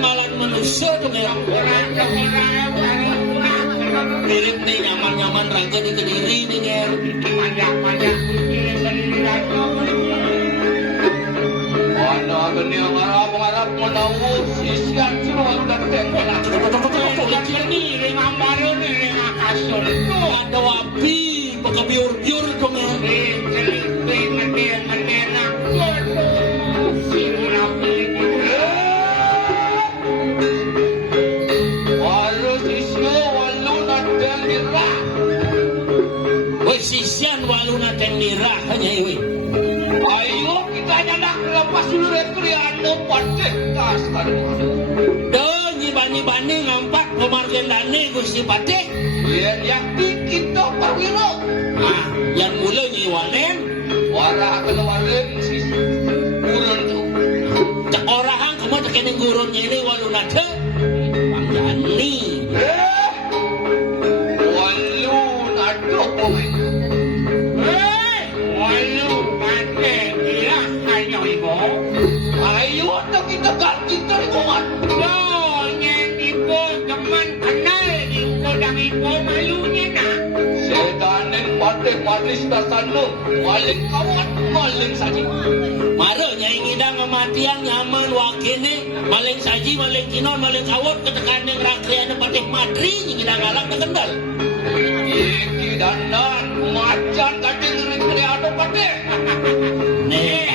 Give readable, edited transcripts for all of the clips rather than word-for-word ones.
malan manusia tuh ya. Mirip nih nyaman-nyaman raga di Kediri nih ya. Banyak-banyak geni ngarap menawur sisian suruh udah tenggelam. Ini ngambarin ini ngakasun. Ada wapi, pakai biur-biur dong ya. Sisian waluna teng nirah hanya ini. Ayo kita nyandak lepas dulu rekriano patek tas tadi. Dah nyibani-bani ngampak pemargen dani Gusti Patek. Yang yakti kita perwiro. Ah, yang mula nyiwanen. Wara akan walen sis. Gurun tu. Cak orang kamu tekening gurunnya ini waluna te. Bang Dani. Waluna tu. Ayo nak kita ganti terkuat. Ibu teman kenal ibu dan ibu malunya nak. Setan yang patik-patik tasanu. Maling kawan, maling saja. Marahnya ingin kematian nyaman wakini maling saji, maling kinon, maling kawat ketekan yang rakrian patih madri ingin ngalang ke kendal. Iki dandan macan gading rekreano patik. Nih,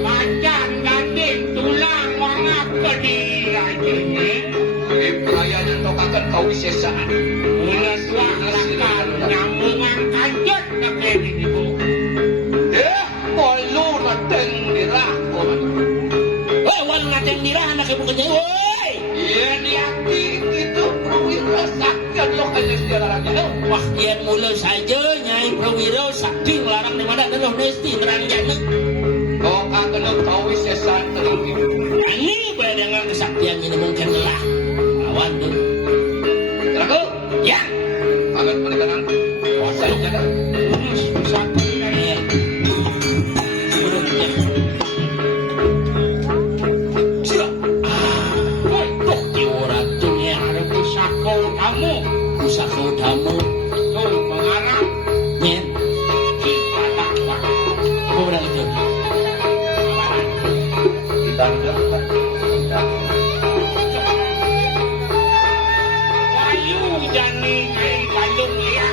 Macan gading tulang wangap kediri aja ni. Perayaan yang tokakan kau sesaan. Mula suarakan nyambungan kajut nak kini ibu. Malu nateng dirah ko. woi, wal ngateng dirah anak ibu kerja, woi. Iya niati gitu perwira sakti lo kaya sejarah lagi. Wah, kian mula saja nyai Prawiro sakti melarang di mana neluh nesti terang jana. Kau akan kau sesaan terlebih. Ini bayar dengan kesaktian ini mungkin lah. Lawan tuh. Terlalu? Ya. Agar penekanan kuasa jaga. Satu Ya. Sebelum ya. Sila. Tuh diurat tuh ya. ada pusakau kamu. Pusaka damu. Tuh mengarang. Nyet. Kita tak pak. Apa berang itu? Kita dapat. Wayu jani kai Bandung ya.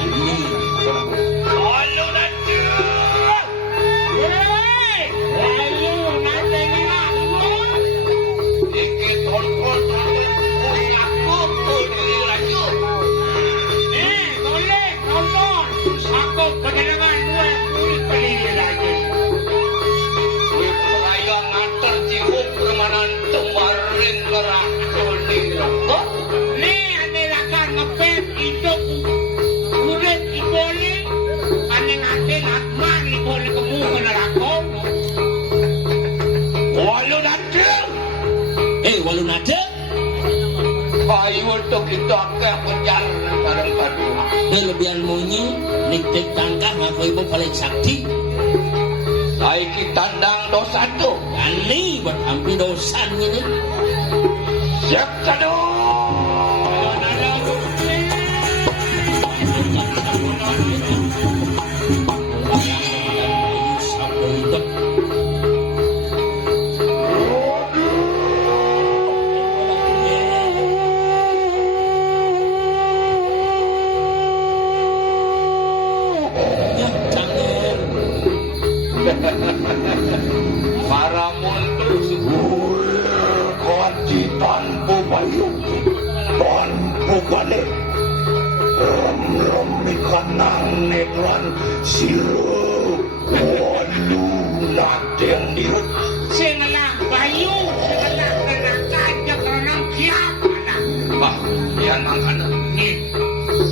Ini. Malu nanti. Hei, wayu nanti ni lah. Iki tolong aku beri laju. Boleh nonton. Aku pendengar dua kulit beli lagi. Perayaan antar jiwa permanen kemarin gerak rokok. Ni adalah kan ngepet hidup kulit ibole. Aneng-aneng atman ibole kamu menerakon. Walu nanti. Walau nada. Ayo untuk kita akan kejar bareng kedua. Lebihan munyi. Niktik tangkah ngaku ibu paling sakti. Saiki tandang dosa tu. Ani buat hampir dosan ini. Siap satu. Para montor kuati tanpa bayu tanpa balik ram ikan nang neklan siru walu nateng dirut Sinalang bayu, sinalang kenakan jangan kiam anak. bah yan ang kana Ni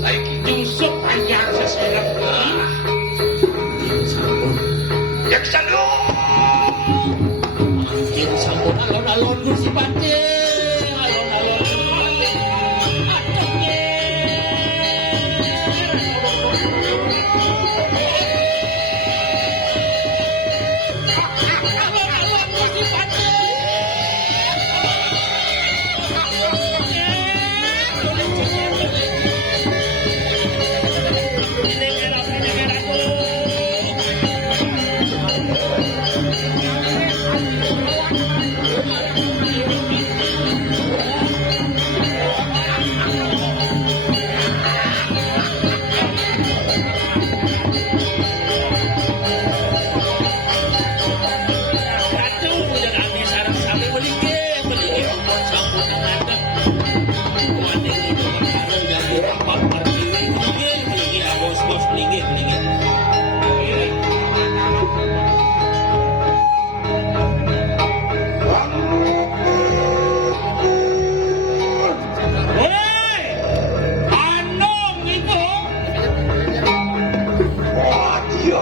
saiki jusuk aja seselang yak sanu Mungkin sampun alon-alon kursi pati. Alon-alon kursi pati. Aduhnya. Alon-alon.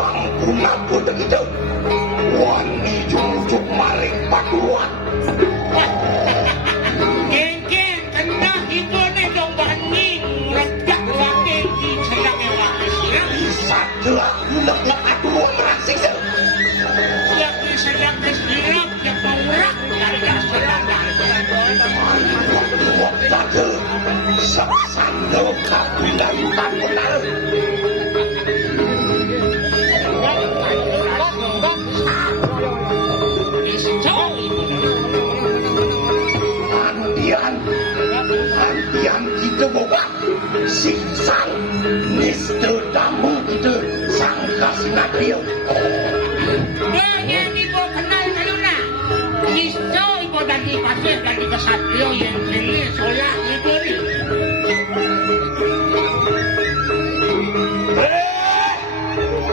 ampun aku begitu. Wani jujur maring patuan. Geng-geng kena itu nih dong banding rejak wakil di celangnya wakil siap. Bisa jelas gulaknya aturan raksik sel. Siap di sedang kesirap yang maurak dari dasar Waktu sandal kabilan benar. Antian kita boga singsang nista damu kita sangka sinatrio. Yang ibu kenal kaluna Nisto ibu dari pasir dari kesatrio yang kini solak ibu ni.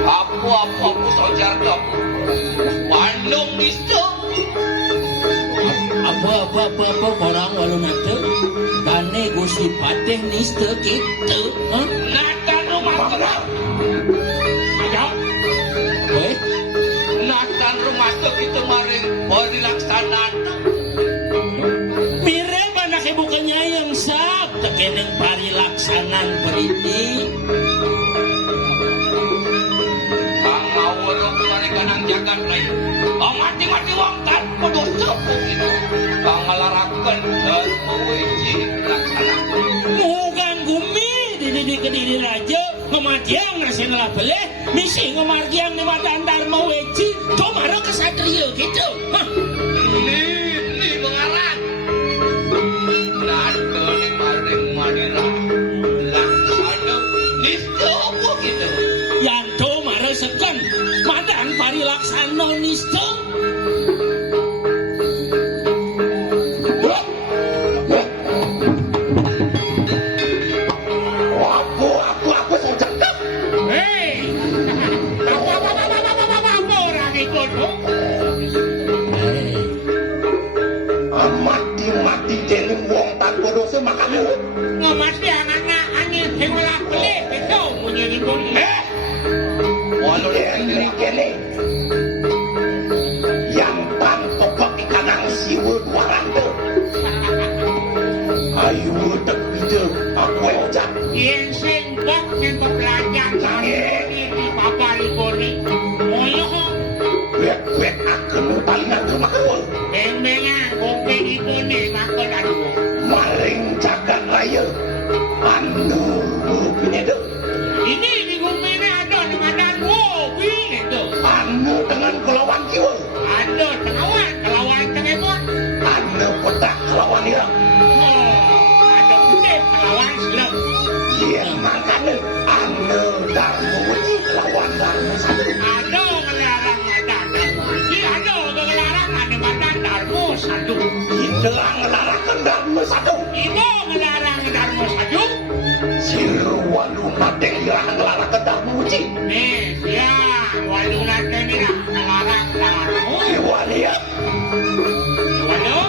Apa sojar kamu? Bandung Nisto. Apa orang walun ate dane Gusti Patih niste kitu ha Natan rumah kita. Ada weh Natan rumah kita maring bari laksana. pire banake bukannya yang sab tekeneng parilaksanan periti Pangawuruk maring kanang jagat lain. Mati-mati wong kan podo sepuk itu. Pangalarakan dan mewiji laksana. mugang gumi di kediri raja kematian nasi nela peleh misi ngemargiang ni madan dharma weji comaro kesatria gitu hah Ini mengarang. Nado ni maring Manila. Laksana nisto apa gitu. yang comaro sekan madan parilaksana nista Aku sojak tak. Hei, apa orang ikut tu? Mati-mati jening wong tanpa dosa makanya. Ngamati anak-anak angin sekolah pelik itu punya ikut. Walau yang kene yang tanpa pakai kanang siwa dua rantai. Ayo tak bijak aku ejak. Yang sengkok yang belajar di papa ikut ni. Moyo Wet akan palingan ke makawal. beng-bengan kopi ikut ni makan aduh. Maring jagat raya. Anu punya dek. Ini di bumi ni ada dengan mobil itu. Anu dengan kelawan kiwa. Ada kelawan tengah. Anu petak kelawan ira. Ada putih kelawan silap. Dia makanya anu darmu uji kelawan darmu satu. Ada ngelarang badan darmu. Ada ngelarang ada badan darmu satu. Kita ngelarangkan darmu satu. Ibu ngelarang darmu satu. Siru walu nadeng yang ngelarangkan darmu uji. Nih, ya, walau nanti ni lah ngelarang darmu. Iwalia Walau,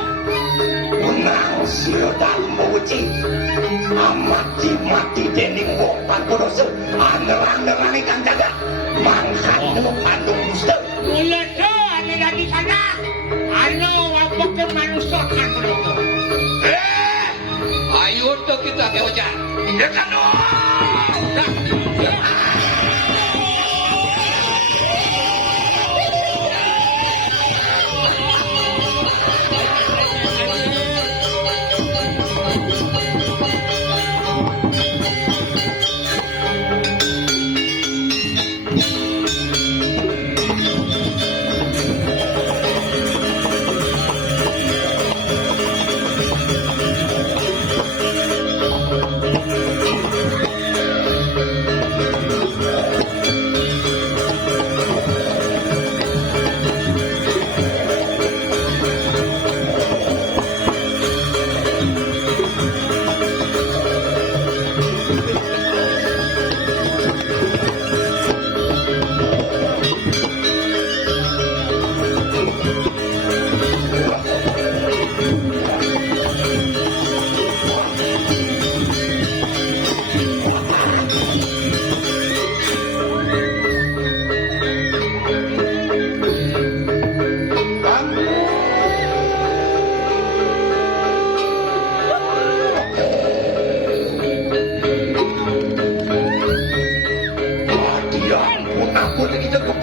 unang siru darmu uji. Amati-mati dening wong tanpa dosa. Anerang-nerang ikan jaga. Mangkanu pandung dusta. mulut tu ada dari sana. Anu apa ke manusia kan begitu. Ayo tu kita ke hujan. Dekat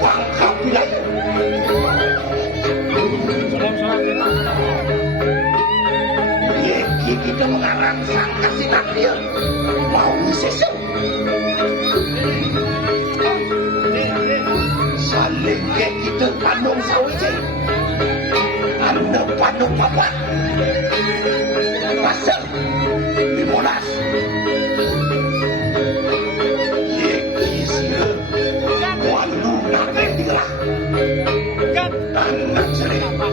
Bangka Belitung. Yeki kita mengarangsang kasinan dia. Mau sesuatu. Saling kita pandung sawici. Anda pandung papa. Pasang 15. Yeki sila. Walu nakai dirah. Anak cerita.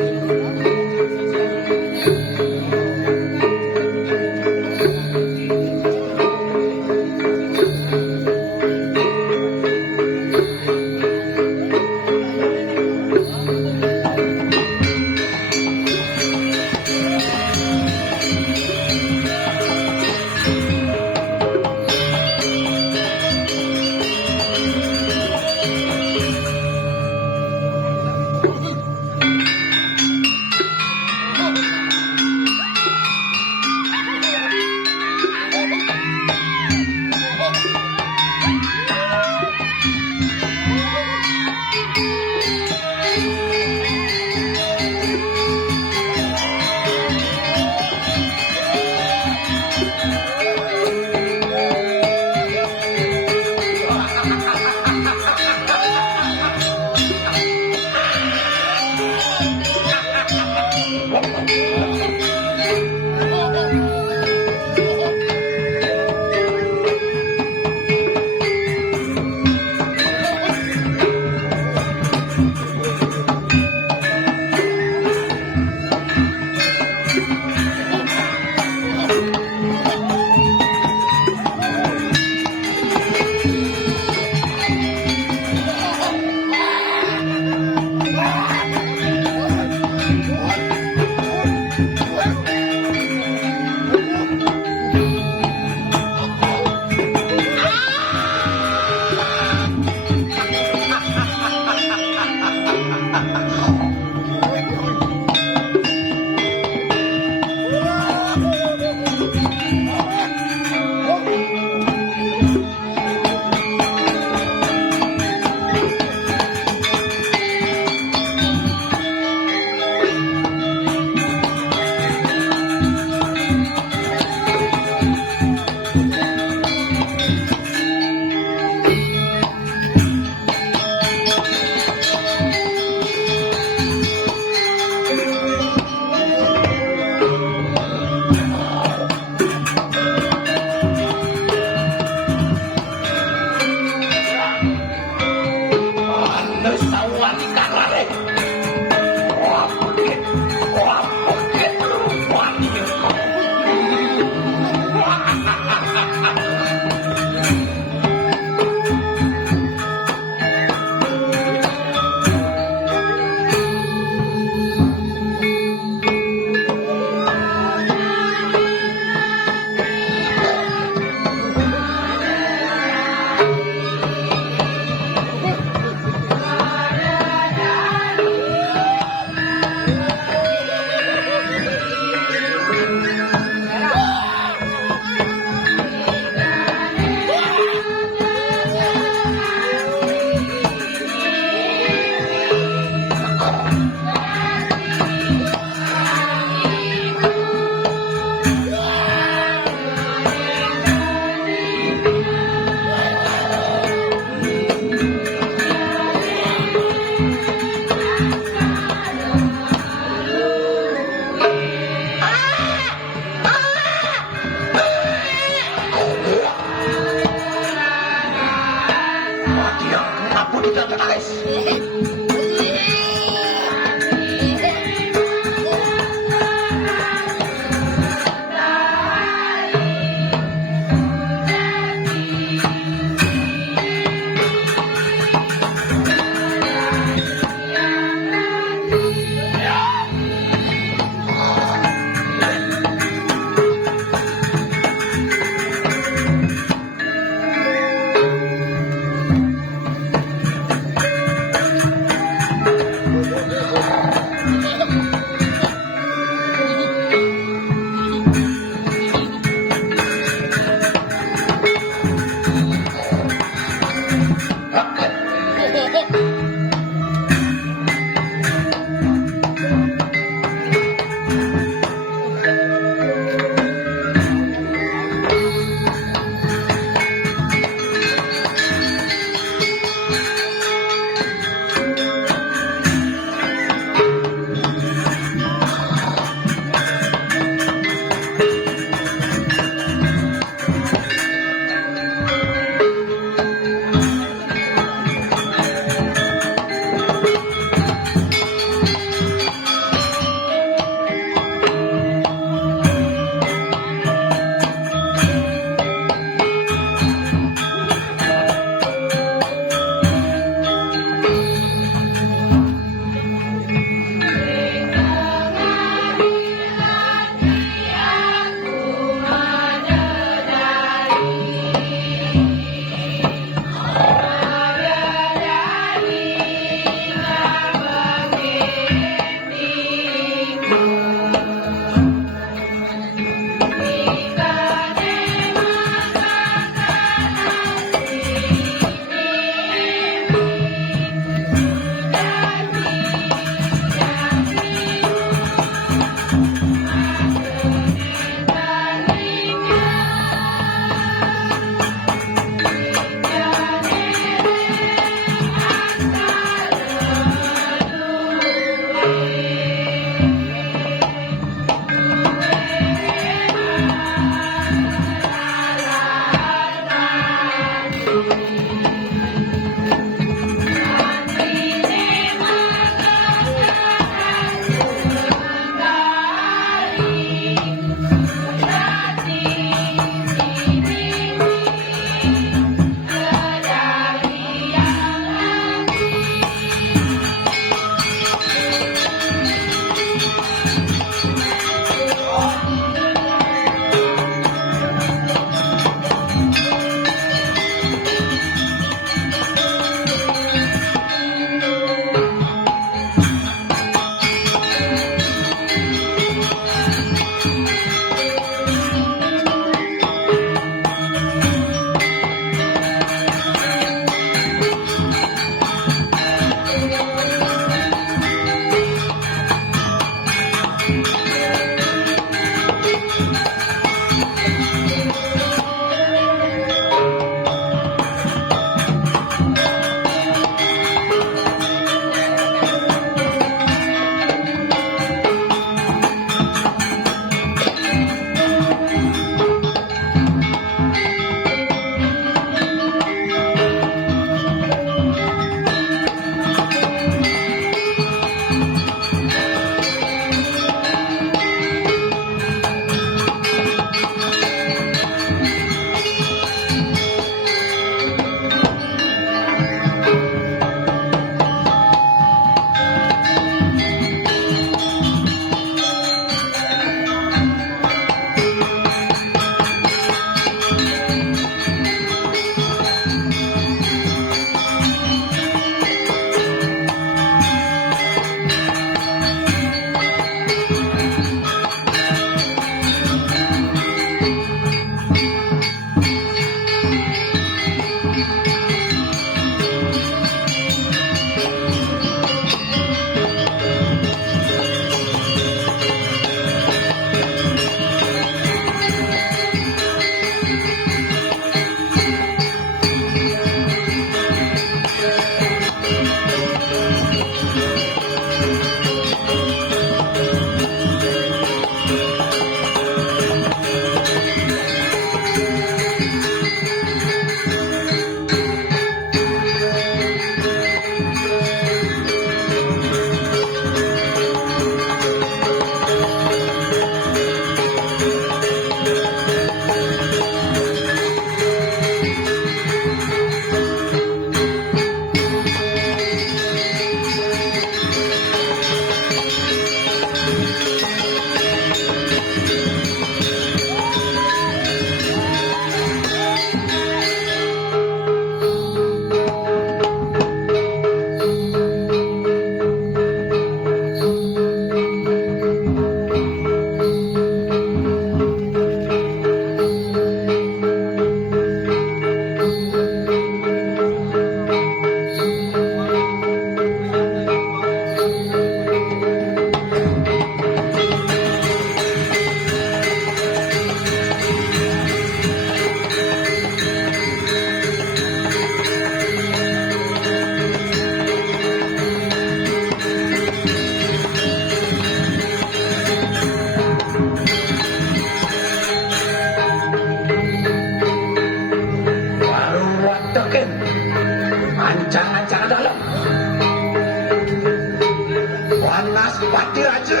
Panas pati raja.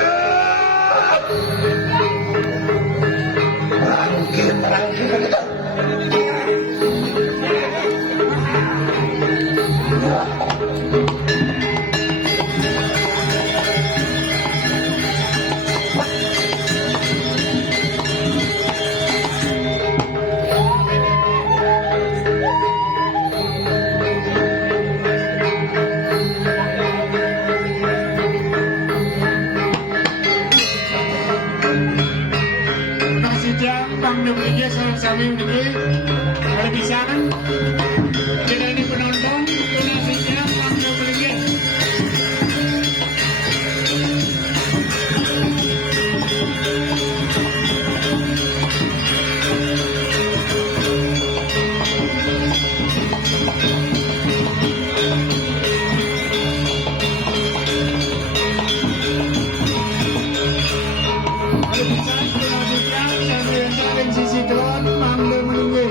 Rangkit begitu. Sami ini ada bisa tidak ini penonton donasinya langsung beli. Ada bisa donasinya saya sisi drone manggil menunggu.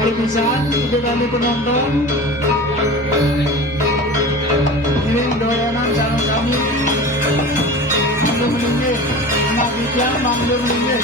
Ada bisa dari penonton. Ini doyanan sama kami. Manggil menunggu. Magiknya manggil menunggu.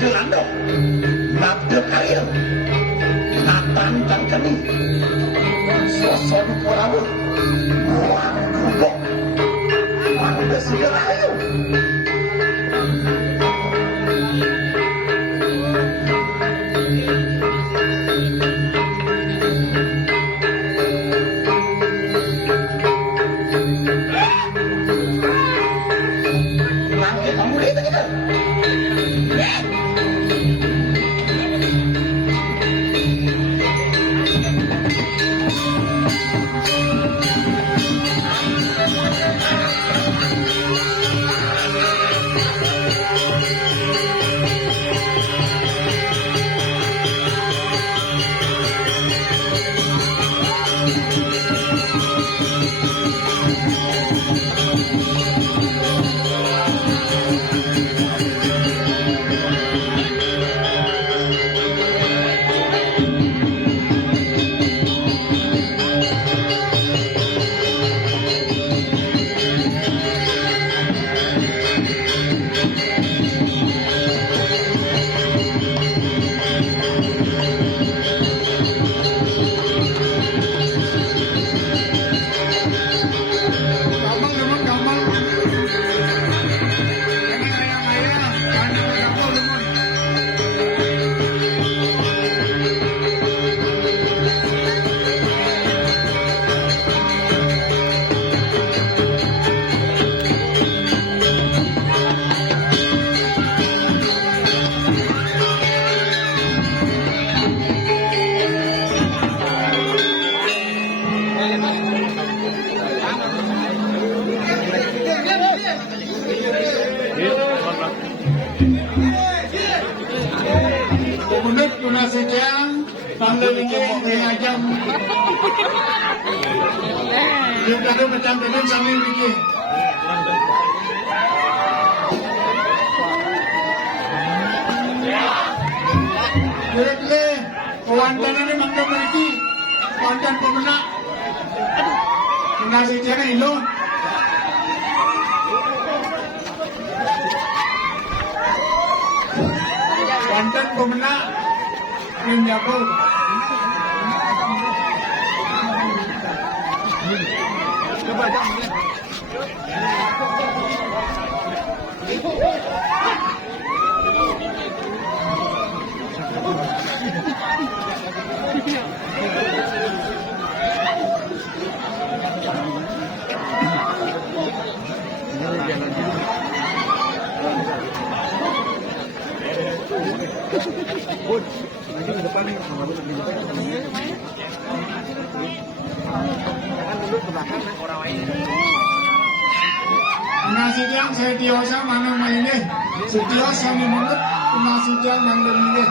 Gelando, nabde kail, natan dan keni, sosok porabu, buang kerupuk, nabde sigerayu. Nanti kamu lihat kita. Lagi 3 jam. Dia kado macam temen sambil bikin. Boleh, kawantan ni mangga meriki, kawantan pemenang. Nasi cina ilon. Kawantan pemenang, menjabut. Nasidyang saya tiosa mana maine, setiosa ni menurut nasidyang mana maine.